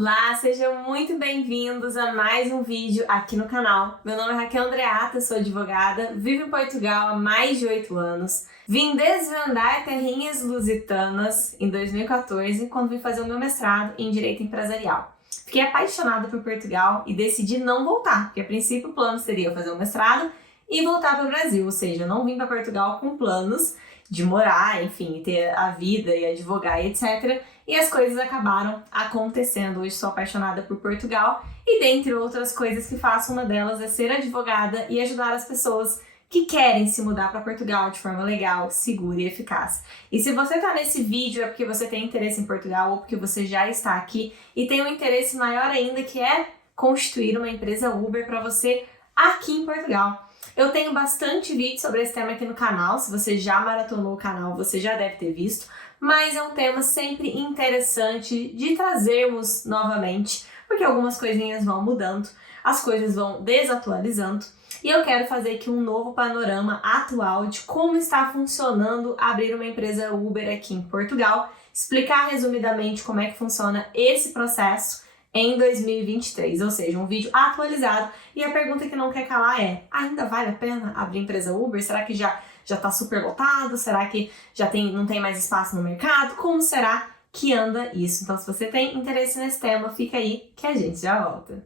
Olá, sejam muito bem-vindos a mais um vídeo aqui no canal. Meu nome é Raquel Andreata, sou advogada, vivo em Portugal há mais de 8 anos. Vim desvendar terrinhas lusitanas em 2014, quando vim fazer o meu mestrado em Direito Empresarial. Fiquei apaixonada por Portugal e decidi não voltar, porque a princípio o plano seria fazer o mestrado e voltar para o Brasil, ou seja, eu não vim para Portugal com planos de morar, enfim, ter a vida e advogar e etc. E as coisas acabaram acontecendo. Hoje sou apaixonada por Portugal e, dentre outras coisas que faço, uma delas é ser advogada e ajudar as pessoas que querem se mudar para Portugal de forma legal, segura e eficaz. E se você está nesse vídeo é porque você tem interesse em Portugal ou porque você já está aqui e tem um interesse maior ainda, que é constituir uma empresa Uber para você aqui em Portugal. Eu tenho bastante vídeo sobre esse tema aqui no canal. Se você já maratonou o canal, você já deve ter visto, mas é um tema sempre interessante de trazermos novamente, porque algumas coisinhas vão mudando, as coisas vão desatualizando, e eu quero fazer aqui um novo panorama atual de como está funcionando abrir uma empresa Uber aqui em Portugal, explicar resumidamente como é que funciona esse processo em 2023, ou seja, um vídeo atualizado. E a pergunta que não quer calar é: ainda vale a pena abrir empresa Uber? Será que já está super lotado? Será que não tem mais espaço no mercado? Como será que anda isso? Então, se você tem interesse nesse tema, fica aí que a gente já volta.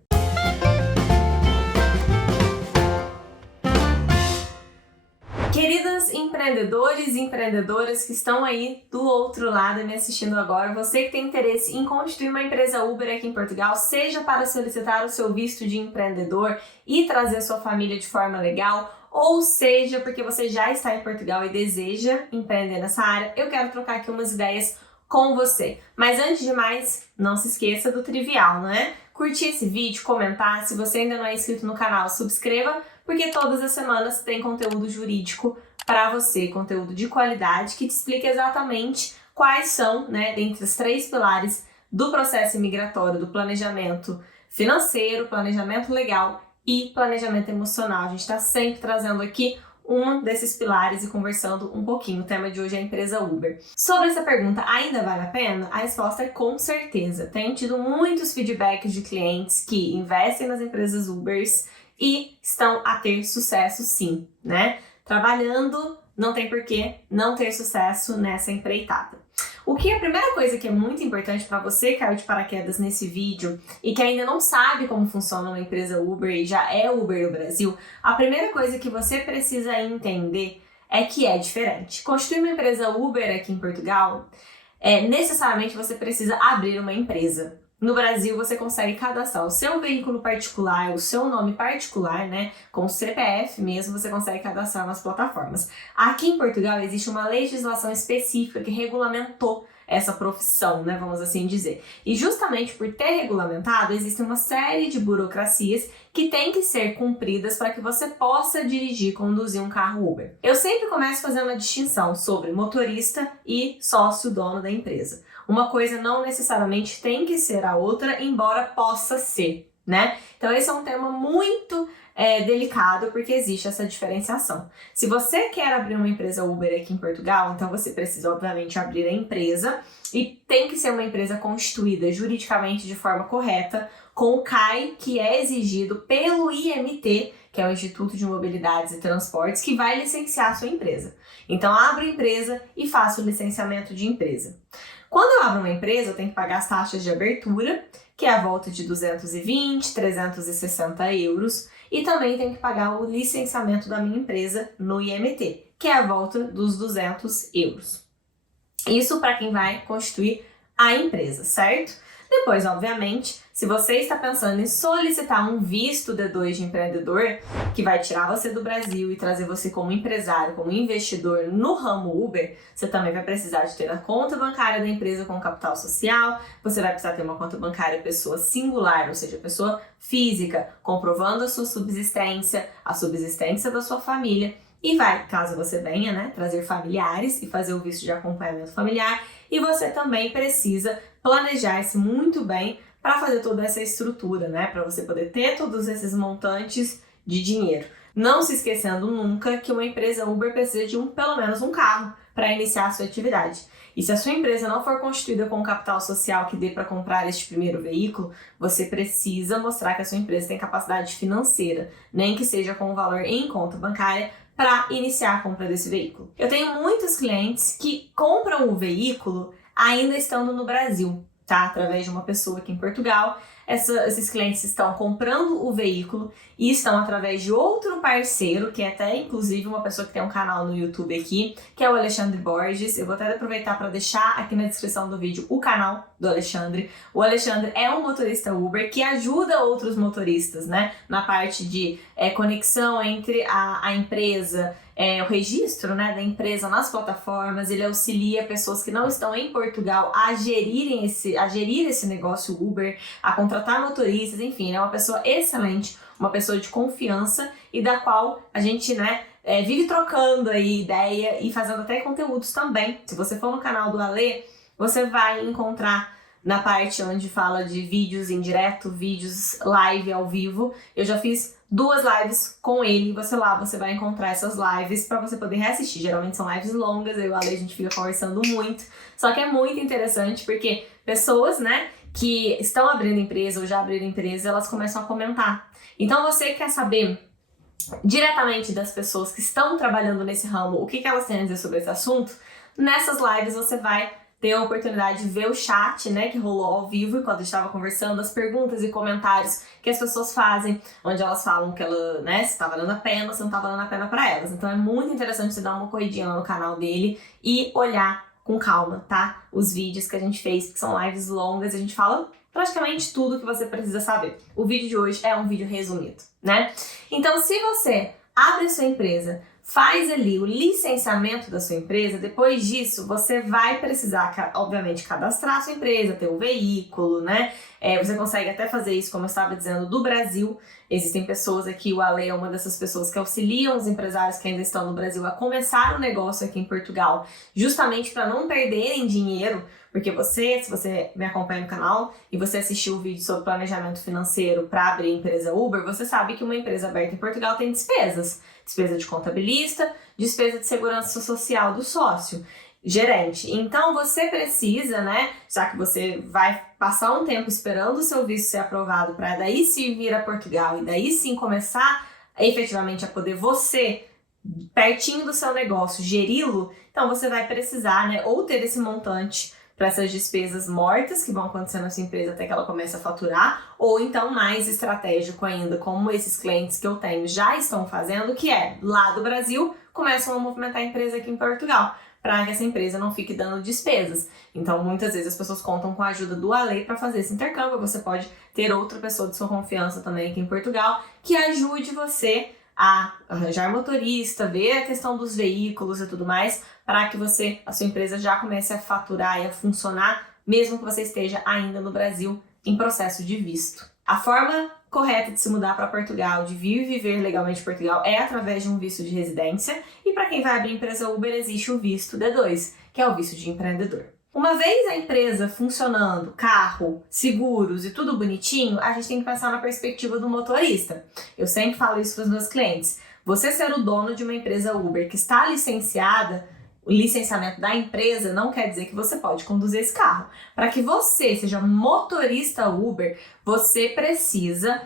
Queridos empreendedores e empreendedoras que estão aí do outro lado me assistindo agora, você que tem interesse em constituir uma empresa Uber aqui em Portugal, seja para solicitar o seu visto de empreendedor e trazer a sua família de forma legal, ou seja porque você já está em Portugal e deseja empreender nessa área, eu quero trocar aqui umas ideias com você. Mas antes de mais, não se esqueça do trivial, não é? Curtir esse vídeo, comentar, se você ainda não é inscrito no canal, subscreva, porque todas as semanas tem conteúdo jurídico para você, conteúdo de qualidade que te explica exatamente quais são, né, dentre os 3 pilares do processo imigratório, do planejamento financeiro, planejamento legal e planejamento emocional. A gente está sempre trazendo aqui um desses pilares e conversando um pouquinho. O tema de hoje é a empresa Uber. Sobre essa pergunta, ainda vale a pena? A resposta é com certeza. Tenho tido muitos feedbacks de clientes que investem nas empresas Ubers e estão a ter sucesso sim, né? Trabalhando, não tem por que não ter sucesso nessa empreitada. A primeira coisa que é muito importante para você que caiu de paraquedas nesse vídeo e que ainda não sabe como funciona uma empresa Uber e já é Uber no Brasil, a primeira coisa que você precisa entender é que é diferente. Constituir uma empresa Uber aqui em Portugal, necessariamente você precisa abrir uma empresa. No Brasil, você consegue cadastrar o seu veículo particular, o seu nome particular, né? Com o CPF mesmo, você consegue cadastrar nas plataformas. Aqui em Portugal, existe uma legislação específica que regulamentou essa profissão, né? Vamos assim dizer. E justamente por ter regulamentado, existe uma série de burocracias que têm que ser cumpridas para que você possa dirigir, conduzir um carro Uber. Eu sempre começo fazendo a distinção sobre motorista e sócio dono da empresa. Uma coisa não necessariamente tem que ser a outra, embora possa ser, né? Então esse é um tema muito delicado, porque existe essa diferenciação. Se você quer abrir uma empresa Uber aqui em Portugal, então você precisa obviamente abrir a empresa e tem que ser uma empresa constituída juridicamente de forma correta, com o CAI, que é exigido pelo IMT, que é o Instituto de Mobilidades e Transportes, que vai licenciar a sua empresa. Então abra a empresa e faça o licenciamento de empresa. Quando eu abro uma empresa, eu tenho que pagar as taxas de abertura, que é a volta de 220, 360 euros, e também tenho que pagar o licenciamento da minha empresa no IMT, que é a volta dos 200 euros. Isso para quem vai constituir a empresa, certo? Depois, obviamente, se você está pensando em solicitar um visto D2 de empreendedor, que vai tirar você do Brasil e trazer você como empresário, como investidor no ramo Uber, você também vai precisar de ter a conta bancária da empresa com capital social, você vai precisar ter uma conta bancária pessoa singular, ou seja, pessoa física, comprovando a sua subsistência, a subsistência da sua família, e vai, caso você venha, né, trazer familiares e fazer o visto de acompanhamento familiar, e você também precisa planejar-se muito bem para fazer toda essa estrutura, né, para você poder ter todos esses montantes de dinheiro. Não se esquecendo nunca que uma empresa Uber precisa de pelo menos um carro para iniciar a sua atividade. E se a sua empresa não for constituída com um capital social que dê para comprar este primeiro veículo, você precisa mostrar que a sua empresa tem capacidade financeira, nem que seja com um valor em conta bancária, para iniciar a compra desse veículo. Eu tenho muitos clientes que compram o veículo ainda estando no Brasil, tá? Através de uma pessoa aqui em Portugal. Esses clientes estão comprando o veículo e estão através de outro parceiro, que é até inclusive uma pessoa que tem um canal no YouTube aqui, que é o Alexandre Borges. Eu vou até aproveitar para deixar aqui na descrição do vídeo o canal do Alexandre. O Alexandre é um motorista Uber que ajuda outros motoristas, né, na parte de conexão entre a empresa, o registro, né, da empresa nas plataformas. Ele auxilia pessoas que não estão em Portugal a gerir esse negócio Uber, a contratar motoristas, enfim, é uma pessoa excelente, uma pessoa de confiança e da qual a gente, né, vive trocando aí ideia e fazendo até conteúdos também. Se você for no canal do Ale, você vai encontrar na parte onde fala de vídeos em direto, vídeos live ao vivo. Eu já fiz 2 lives com ele, você vai encontrar essas lives para você poder reassistir. Geralmente são lives longas, eu e o Ale a gente fica conversando muito, só que é muito interessante porque pessoas, né, que estão abrindo empresa ou já abriram empresa, elas começam a comentar. Então você quer saber diretamente das pessoas que estão trabalhando nesse ramo o que elas têm a dizer sobre esse assunto, nessas lives você vai ter a oportunidade de ver o chat, né, que rolou ao vivo enquanto a gente estava conversando, as perguntas e comentários que as pessoas fazem, onde elas falam que ela, né, se tá valendo a pena ou se não tá valendo a pena para elas. Então é muito interessante você dar uma corridinha lá no canal dele e olhar com calma, tá? Os vídeos que a gente fez, que são lives longas, a gente fala praticamente tudo que você precisa saber. O vídeo de hoje é um vídeo resumido, né? Então, se você abre a sua empresa, faz ali o licenciamento da sua empresa, depois disso você vai precisar, obviamente, cadastrar a sua empresa, ter o veículo, né? Você consegue até fazer isso, como eu estava dizendo, do Brasil. Existem pessoas aqui, o Ale é uma dessas pessoas que auxiliam os empresários que ainda estão no Brasil a começar o negócio aqui em Portugal, justamente para não perderem dinheiro, porque se você me acompanha no canal e você assistiu o vídeo sobre planejamento financeiro para abrir empresa Uber, você sabe que uma empresa aberta em Portugal tem despesas. Despesa de contabilista, despesa de segurança social do sócio, gerente. Então você precisa, né, já que você vai passar um tempo esperando o seu visto ser aprovado para daí sim vir a Portugal e daí sim começar efetivamente a poder você, pertinho do seu negócio, geri-lo, então você vai precisar, né, ou ter esse montante para essas despesas mortas que vão acontecer na sua empresa até que ela comece a faturar, ou então mais estratégico ainda, como esses clientes que eu tenho já estão fazendo, que é, lá do Brasil, começam a movimentar a empresa aqui em Portugal, para que essa empresa não fique dando despesas. Então, muitas vezes as pessoas contam com a ajuda do Ale para fazer esse intercâmbio. Você pode ter outra pessoa de sua confiança também aqui em Portugal que ajude você a arranjar motorista, ver a questão dos veículos e tudo mais, para que a sua empresa já comece a faturar e a funcionar, mesmo que você esteja ainda no Brasil em processo de visto. A forma correta de se mudar para Portugal, de vir e viver legalmente em Portugal, é através de um visto de residência, e para quem vai abrir empresa Uber existe o visto D2, que é o visto de empreendedor. Uma vez a empresa funcionando, carro, seguros e tudo bonitinho, a gente tem que pensar na perspectiva do motorista. Eu sempre falo isso para os meus clientes. Você ser o dono de uma empresa Uber que está licenciada, o licenciamento da empresa não quer dizer que você pode conduzir esse carro. Para que você seja motorista Uber, você precisa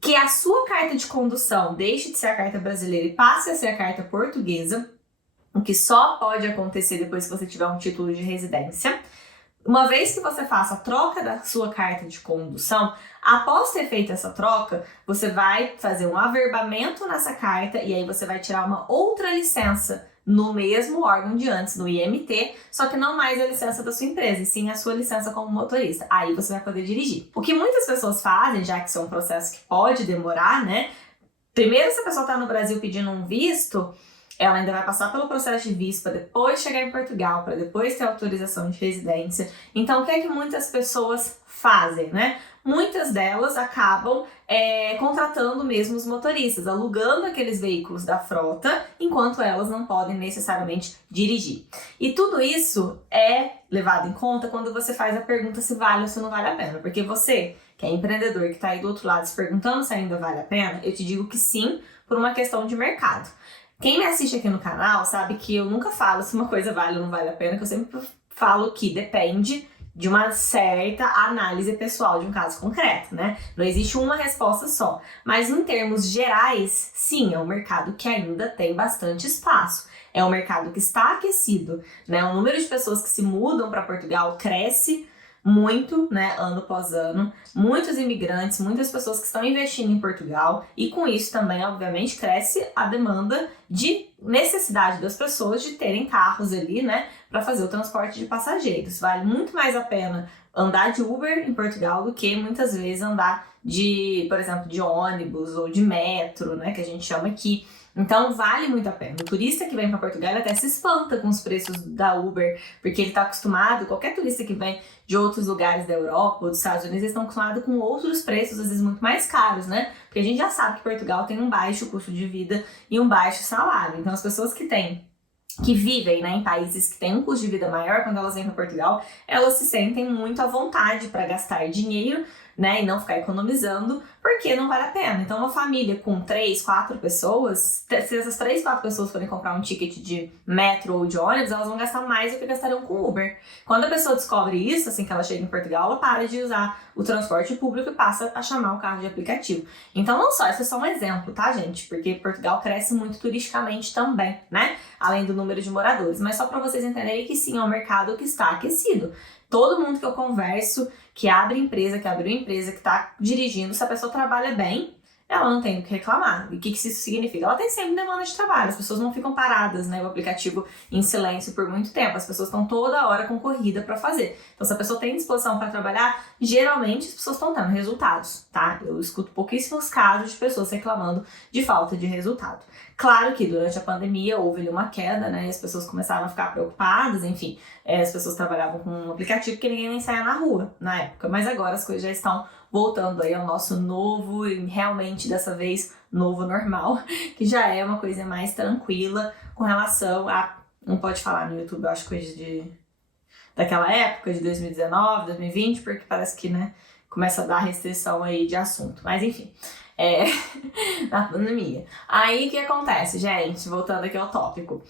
que a sua carta de condução deixe de ser a carta brasileira e passe a ser a carta portuguesa, o que só pode acontecer depois que você tiver um título de residência. Uma vez que você faça a troca da sua carta de condução, após ter feito essa troca, você vai fazer um averbamento nessa carta e aí você vai tirar uma outra licença no mesmo órgão de antes, no IMT, só que não mais a licença da sua empresa, e sim a sua licença como motorista. Aí você vai poder dirigir. O que muitas pessoas fazem, já que isso é um processo que pode demorar, né? Primeiro, se a pessoa está no Brasil pedindo um visto, ela ainda vai passar pelo processo de visto para depois chegar em Portugal, para depois ter autorização de residência. Então, o que é que muitas pessoas fazem, né? Muitas delas acabam contratando mesmo os motoristas, alugando aqueles veículos da frota, enquanto elas não podem necessariamente dirigir. E tudo isso é levado em conta quando você faz a pergunta se vale ou se não vale a pena. Porque você, que é empreendedor, que está aí do outro lado se perguntando se ainda vale a pena, eu te digo que sim, por uma questão de mercado. Quem me assiste aqui no canal sabe que eu nunca falo se uma coisa vale ou não vale a pena, que eu sempre falo que depende de uma certa análise pessoal de um caso concreto, né? Não existe uma resposta só. Mas em termos gerais, sim, é um mercado que ainda tem bastante espaço. É um mercado que está aquecido, né? O número de pessoas que se mudam para Portugal cresce muito, né, ano após ano, muitos imigrantes, muitas pessoas que estão investindo em Portugal, e com isso também, obviamente, cresce a demanda de necessidade das pessoas de terem carros ali, né, para fazer o transporte de passageiros. Vale muito mais a pena andar de Uber em Portugal do que muitas vezes andar de, por exemplo, de ônibus ou de metro, né, que a gente chama aqui. Então vale muito a pena. O turista que vem para Portugal ele até se espanta com os preços da Uber, porque ele está acostumado, qualquer turista que vem de outros lugares da Europa ou dos Estados Unidos, eles estão acostumados com outros preços, às vezes muito mais caros, né? Porque a gente já sabe que Portugal tem um baixo custo de vida e um baixo salário. Então as pessoas que vivem, né, em países que têm um custo de vida maior, quando elas vêm para Portugal, elas se sentem muito à vontade para gastar dinheiro, né, e não ficar economizando, porque não vale a pena. Então, uma família com 3, 4 pessoas, se essas 3, 4 pessoas forem comprar um ticket de metro ou de ônibus, elas vão gastar mais do que gastariam com Uber. Quando a pessoa descobre isso, assim que ela chega em Portugal, ela para de usar o transporte público e passa a chamar o carro de aplicativo. Então, não só, isso é só um exemplo, tá, gente? Porque Portugal cresce muito turisticamente também, né? Além do número de moradores. Mas só para vocês entenderem que sim, é um mercado que está aquecido. Todo mundo que eu converso, que abriu empresa, que está dirigindo, se a pessoa trabalha bem, ela não tem o que reclamar. E o que isso significa? Ela tem sempre demanda de trabalho, as pessoas não ficam paradas, né, o aplicativo em silêncio por muito tempo, as pessoas estão toda hora com corrida para fazer. Então, se a pessoa tem disposição para trabalhar, geralmente as pessoas estão tendo resultados, tá? Eu escuto pouquíssimos casos de pessoas reclamando de falta de resultado. Claro que durante a pandemia houve uma queda, né, e as pessoas começaram a ficar preocupadas, enfim, as pessoas trabalhavam com um aplicativo porque ninguém nem saía na rua na época, mas agora as coisas já estão voltando aí ao nosso novo, e realmente dessa vez novo normal, que já é uma coisa mais tranquila com relação a, não pode falar no YouTube, eu acho coisa daquela época, de 2019, 2020, porque parece que, né, começa a dar restrição aí de assunto, mas enfim, na pandemia. Aí o que acontece, gente, voltando aqui ao tópico,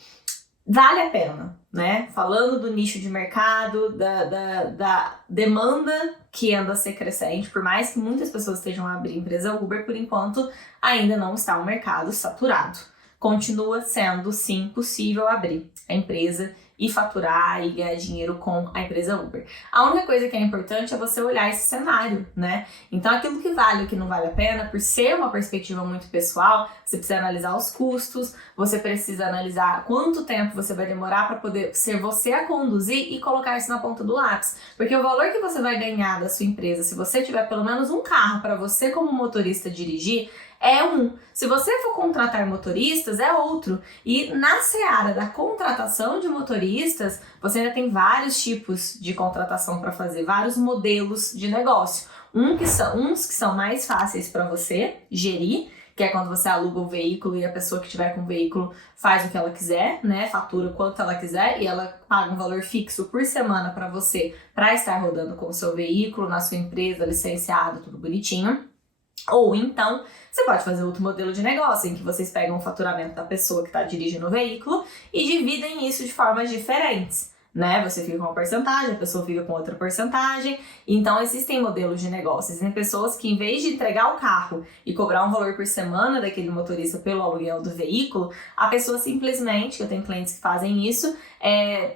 vale a pena, né? Falando do nicho de mercado, da demanda que anda a ser crescente, por mais que muitas pessoas estejam a abrir empresa Uber, por enquanto ainda não está um mercado saturado. Continua sendo, sim, possível abrir a empresa e faturar e ganhar dinheiro com a empresa Uber. A única coisa que é importante é você olhar esse cenário, né? Então, aquilo que vale e o que não vale a pena, por ser uma perspectiva muito pessoal, você precisa analisar os custos, você precisa analisar quanto tempo você vai demorar para poder ser você a conduzir e colocar isso na ponta do lápis. Porque o valor que você vai ganhar da sua empresa, se você tiver pelo menos um carro para você como motorista dirigir, é um. Se você for contratar motoristas, é outro. E na seara da contratação de motoristas, você ainda tem vários tipos de contratação para fazer, vários modelos de negócio. Uns que são mais fáceis para você gerir, que é quando você aluga o veículo e a pessoa que tiver com o veículo faz o que ela quiser, né? Fatura o quanto ela quiser e ela paga um valor fixo por semana para você, para estar rodando com o seu veículo, na sua empresa, licenciado, tudo bonitinho. Ou então, você pode fazer outro modelo de negócio, em que vocês pegam o faturamento da pessoa que está dirigindo o veículo e dividem isso de formas diferentes, né? Você fica com uma porcentagem, a pessoa fica com outra porcentagem. Então, existem modelos de negócio. Existem pessoas que, em vez de entregar o carro e cobrar um valor por semana daquele motorista pelo aluguel do veículo, a pessoa simplesmente, eu tenho clientes que fazem isso,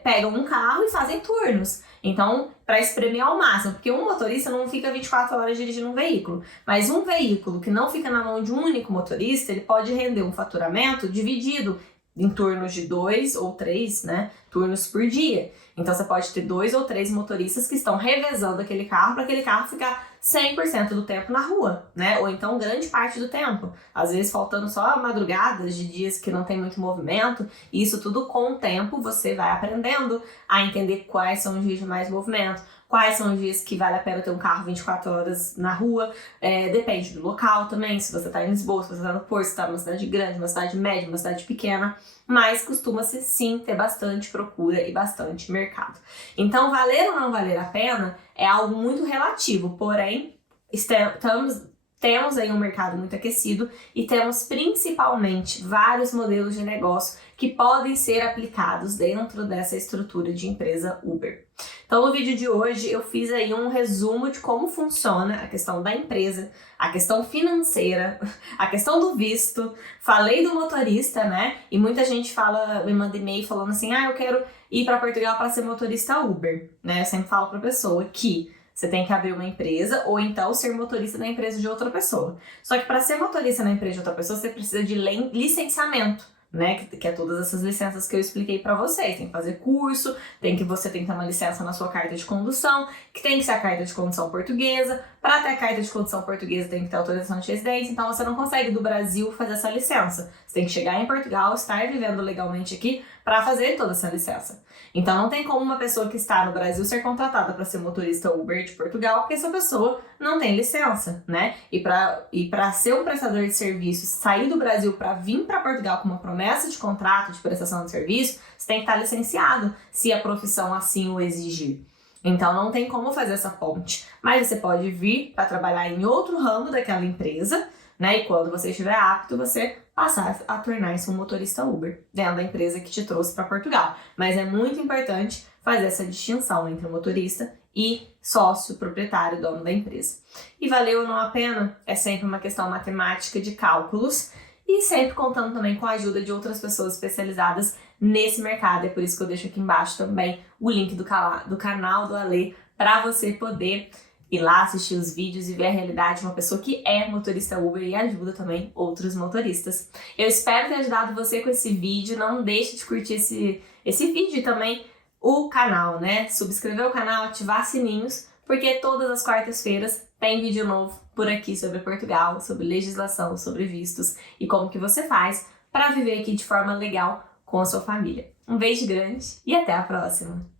pegam um carro e fazem turnos. Então, para espremer ao máximo, porque um motorista não fica 24 horas dirigindo um veículo, mas um veículo que não fica na mão de um único motorista, ele pode render um faturamento dividido em turnos de 2 ou 3, né, turnos por dia. Então, você pode ter 2 ou 3 motoristas que estão revezando aquele carro para aquele carro ficar 100% do tempo na rua, né? Ou então grande parte do tempo. Às vezes faltando só madrugadas de dias que não tem muito movimento. E isso tudo com o tempo você vai aprendendo a entender quais são os dias de mais movimento, quais são os dias que vale a pena ter um carro 24 horas na rua. Depende do local também, se você está em Lisboa, se você está no Porto, se está numa cidade grande, uma cidade média, uma cidade pequena. Mas costuma-se sim ter bastante procura e bastante mercado. Então, valer ou não valer a pena é algo muito relativo, porém, temos aí um mercado muito aquecido e temos principalmente vários modelos de negócio que podem ser aplicados dentro dessa estrutura de empresa Uber. Então, no vídeo de hoje, eu fiz aí um resumo de como funciona a questão da empresa, a questão financeira, a questão do visto, falei do motorista, né? E muita gente me manda e-mail falando assim, eu quero ir para Portugal para ser motorista Uber, né? Eu sempre falo para a pessoa que você tem que abrir uma empresa ou então ser motorista da empresa de outra pessoa. Só que para ser motorista na empresa de outra pessoa, você precisa de licenciamento, né? Que é todas essas licenças que eu expliquei para vocês. Tem que fazer curso, você tem que ter uma licença na sua carta de condução, que tem que ser a carta de condução portuguesa. Para ter a carta de condução portuguesa, tem que ter autorização de residência. Então, você não consegue do Brasil fazer essa licença. Você tem que chegar em Portugal, estar vivendo legalmente aqui para fazer toda essa licença. Então, não tem como uma pessoa que está no Brasil ser contratada para ser motorista Uber de Portugal, porque essa pessoa não tem licença, né? E para ser um prestador de serviços, sair do Brasil para vir para Portugal com uma promessa de contrato de prestação de serviço, você tem que estar licenciado, se a profissão assim o exigir. Então, não tem como fazer essa ponte. Mas você pode vir para trabalhar em outro ramo daquela empresa, né? E quando você estiver apto, você passar a tornar-se um motorista Uber dentro da empresa que te trouxe para Portugal. Mas é muito importante fazer essa distinção entre motorista e sócio, proprietário, dono da empresa. E valeu ou não a pena? É sempre uma questão matemática de cálculos e sempre contando também com a ajuda de outras pessoas especializadas nesse mercado. É por isso que eu deixo aqui embaixo também o link do canal do Ale para você poder ir lá assistir os vídeos e ver a realidade de uma pessoa que é motorista Uber e ajuda também outros motoristas. Eu espero ter ajudado você com esse vídeo. Não deixe de curtir esse vídeo e também o canal, né? Subscrever o canal, ativar sininhos, porque todas as quartas-feiras tem vídeo novo por aqui sobre Portugal, sobre legislação, sobre vistos e como que você faz para viver aqui de forma legal com a sua família. Um beijo grande e até a próxima!